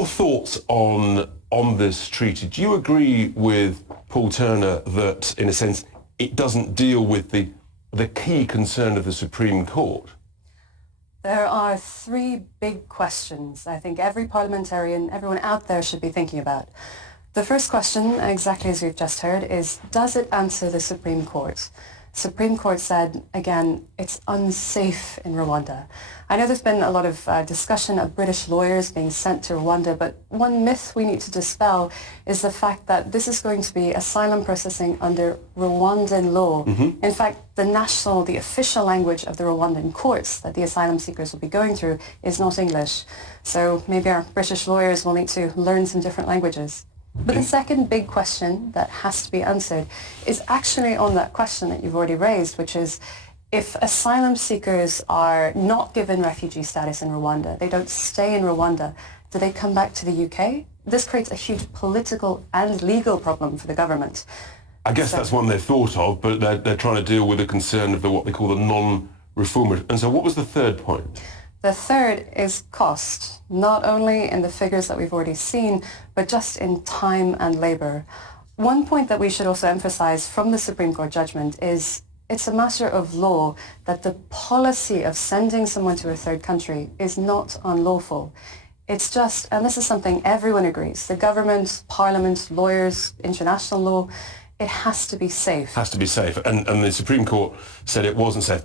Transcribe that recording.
your thoughts on this treaty? Do you agree with Paul Turner that, in a sense, it doesn't deal with the key concern of the Supreme Court? There are three big questions I think every parliamentarian, everyone out there should be thinking about. The first question, exactly as we've just heard, is does it answer the Supreme Court? Supreme Court said, again, it's unsafe in Rwanda. I know there's been a lot of discussion of British lawyers being sent to Rwanda, but one myth we need to dispel is the fact that this is going to be asylum processing under Rwandan law. Mm-hmm. In fact, the official language of the Rwandan courts that the asylum seekers will be going through is not English. So maybe our British lawyers will need to learn some different languages. But the second big question that has to be answered is actually on that question that you've already raised, which is if asylum seekers are not given refugee status in Rwanda, they don't stay in Rwanda, do they come back to the UK? This creates a huge political and legal problem for the government. I guess that's one they've thought of, but they're trying to deal with the concern of what they call the non-refoulement. And so what was the third point? The third is cost, not only in the figures that we've already seen, but just in time and labour. One point that we should also emphasise from the Supreme Court judgment is it's a matter of law that the policy of sending someone to a third country is not unlawful. It's just, and this is something everyone agrees, the government, parliament, lawyers, international law, it has to be safe. Has to be safe. And the Supreme Court said it wasn't safe.